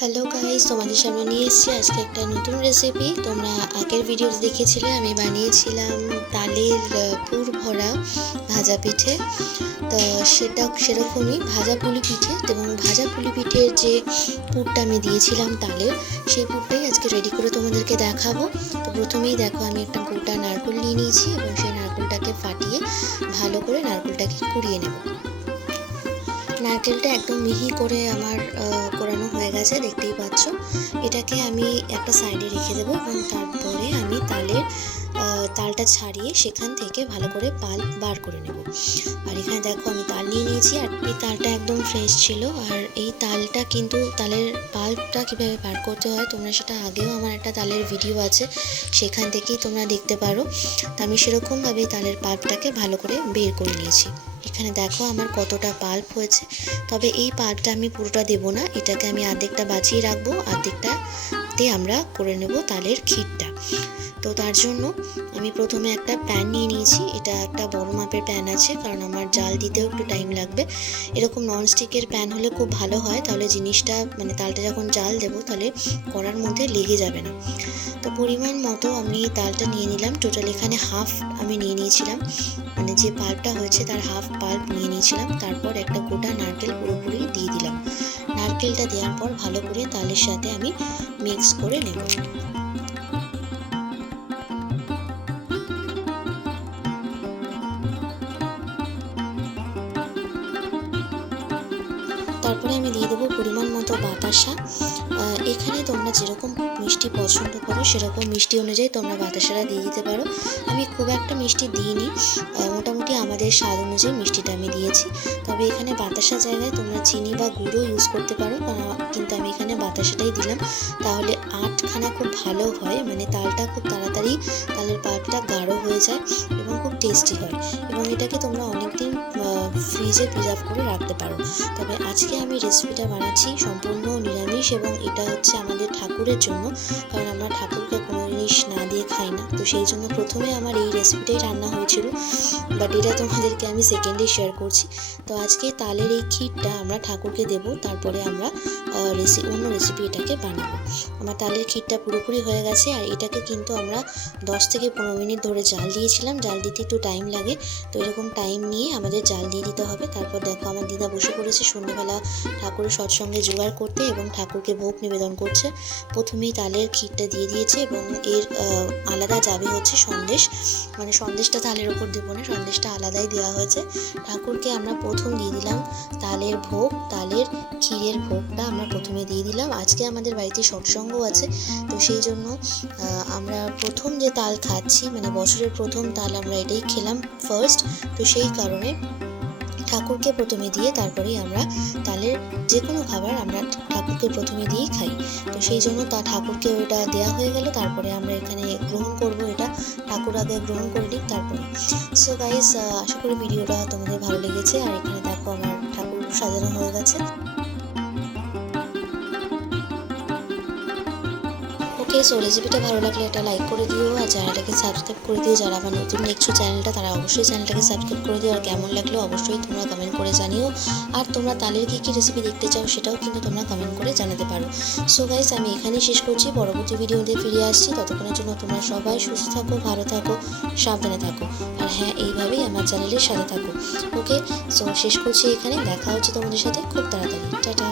Hello guys তোমাদের সামনে নিয়ে এসেছি আজকে একটা নতুন রেসিপি তোমরা আগের ভিডিওতে দেখেছিলে, আমি বানিয়েছিলাম তালের পুর ভরা ভাজা পিঠে। তো সেটা, সেরকমই ভাজা পুলি পিঠে এবং ভাজা পুলি পিঠের যে পুরটা আমি দিয়েছিলাম তালের, সেই পুরটাই আজকে রেডি করে তোমাদেরকে দেখাবো। তো প্রথমেই দেখো, আমি একটা গোটা নারকেল নিয়ে নিয়েছি এবং সেই নারকেলটাকে ফাটিয়ে ভালো করে নারকেলটাকে কুড়িয়ে নেব। নারকেলটা একদম মিহি করে আমার গেছে দেখতেই পাচ্ছ। এটাকে আমি একটা সাইডে রেখে দেবো এবং তারপরে আমি তালের তালটা ছাড়িয়ে সেখান থেকে ভালো করে পাল বার করে নেব। আর এখানে দেখো আমি তাল নিয়ে নিয়েছি আর এই তালটা একদম ফ্রেশ ছিল। আর এই তালটা কিন্তু তালের পাল্পটা কীভাবে বার করতে হয় তোমরা সেটা আগেও আমার একটা তালের ভিডিও আছে, সেখান থেকেই তোমরা দেখতে পারো। তো আমি সেরকমভাবেই তালের পাল্পটাকে ভালো করে বের করে নিয়েছি। এখানে দেখো আমার কতটা পাল্প হয়েছে। তবে এই পাল্পটা আমি পুরোটা দেব না, এটাকে আমি অর্ধেকটা বাঁচিয়ে রাখব অর্ধেকটাতে আমরা করে নেব তালের ক্ষীরটা। তো তার জন্য আমি প্রথমে একটা প্যান নিয়ে নিয়েছি। এটা একটা বড় মাপের প্যান আছে, কারণ আমার জাল দিতেও একটু টাইম লাগবে। এরকম ননস্টিকের প্যান হলে খুব ভালো হয়, তাহলে জিনিসটা মানে তালটা যখন জাল দেবো, তাহলে কড়ার মধ্যে লেগে যাবে না। তো পরিমাণ মতো আমি তালটা নিয়ে নিলাম। টোটাল এখানে হাফ আমি নিয়ে নিয়েছিলাম। মানে যে পাল্পটা হয়েছে, তার হাফ পাল্প নিয়ে নিয়েছিলাম। তারপর একটা গোটা নারকেল পুরোপুরি দিয়ে দিলাম। নারকেলটা দেওয়ার পর ভালো করে তালের সাথে আমি মিক্স করে নেব। আমি দিয়ে দেবো পরিমাণ মতো বাতাসা। এখানে তোমরা যেরকম মিষ্টি পছন্দ করো, সেরকম মিষ্টি অনুযায়ী তোমরা বাতাসাটা দিয়ে দিতে পারো। আমি খুব একটা মিষ্টি দিইনি। মোটামুটি আমাদের স্বাদ অনুযায়ী মিষ্টিটা আমি দিয়েছি। তবে এখানে বাতাসা জায়গায় তোমরা চিনি বা গুঁড়ো ইউজ করতে পারো। কিন্তু আমি এখানে বাতাসাটাই দিলাম। তাহলে আটখানা খুব ভালো হয়। মানে তালটা খুব তাড়াতাড়ি, তালের পাল্পটা গাঢ় হয়ে যায় এবং খুব টেস্টি হয়। এবং এটাকে তোমরা অনেকদিন ফ্রিজে প্রিজার্ভ করে রাখতে পারো। তবে আজকে আমি রেসিপিটা বানাচ্ছি সম্পূর্ণ নিরামিষ এবং এটা হচ্ছে আমাদের ঠাকুরের জন্য। কারণ আমরা ঠাকুরকে জিনিস না দিয়ে খাই না। তো সেই জন্য প্রথমে আমার এই রেসিপিটাই রান্না হয়েছিল। বাট এটা তোমাদেরকে আমি সেকেন্ডে শেয়ার করছি। তো আজকে তালের এই ক্ষীরটা আমরা ঠাকুরকে দেব, তারপরে আমরা রেসি অন্য রেসিপি এটাকে বানাবো। আমার তালের ক্ষীরটা পুরোপুরি হয়ে গেছে, আর এটাকে কিন্তু আমরা দশ থেকে পনেরো মিনিট ধরে জাল দিয়েছিলাম। জাল দিতে একটু টাইম লাগে। তো এরকম টাইম নিয়ে আমাদের জাল দিয়ে দিতে হবে। তারপর দেখো আমার দিদা বসে পড়েছে সন্ধ্যেবেলা ঠাকুরের সৎসঙ্গে জোগাড় করতে এবং ঠাকুরকে ভোগ নিবেদন করছে। প্রথমেই তালের ক্ষীরটা দিয়ে দিয়েছে এবং এর আহ, আলাদা যাবে হচ্ছে সন্দেশ। মানে সন্দেশটা তালের ওপর দেবো না সন্দেশটা আলাদাই দেওয়া হয়েছে। ঠাকুরকে আমরা প্রথম দিয়ে দিলাম তালের ভোগ তালের ক্ষীরের ভোগটা আমরা প্রথমে দিয়ে দিলাম। আজকে আমাদের বাড়িতে সৎসঙ্গ আছে তো সেই জন্য আমরা প্রথম যে তাল খাচ্ছি মানে বছরের প্রথম তাল আমরা এটাই খেলাম ফার্স্ট তো সেই কারণে ঠাকুরকে প্রথমে দিয়ে তারপরেই আমরা তালের যে কোনো খাবার আমরা ঠাকুরকে প্রথমে দিয়েই খাই। তো সেই জন্য তা ঠাকুরকে ওটা দেওয়া হয়ে গেলে, তারপরে আমরা এখানে গ্রহণ করব এটা। ঠাকুর আগে গ্রহণ করে নিক তারপরে। সো গাইস আশা করি ভিডিওটা তোমাদের ভালো লেগেছে, আর এখানে দেখো আমার ঠাকুর সাজানো হয়ে গেছে। সো রেসিপিটা ভালো লাগলে একটা লাইক করে দিও আর চ্যানেলটাকে সাবস্ক্রাইব করে দিও। যারা আবার নতুন দেখছ চ্যানেলটা, তারা অবশ্যই চ্যানেলটাকে সাবস্ক্রাইব করে দিও। আর কেমন লাগল অবশ্যই তোমরা কমেন্ট করে জানিও। আর তোমরা তালের কী কী রেসিপি দেখতে চাও সেটাও কিন্তু তোমরা কমেন্ট করে জানাতে পারো। সো গাইস আমি এখানেই শেষ করছি। পরবর্তী ভিডিওতে ফিরে আসছি। ততক্ষণের জন্য তোমরা সবাই সুস্থ থাকো, ভালো থাকো, সাবধানে থাকো। আর হ্যাঁ এইভাবেই আমার চ্যানেলের সাথে থাকো। ওকে সো শেষ করছি এখানে। দেখা হচ্ছে তোমাদের সাথে খুব তাড়াতাড়ি। টাটা!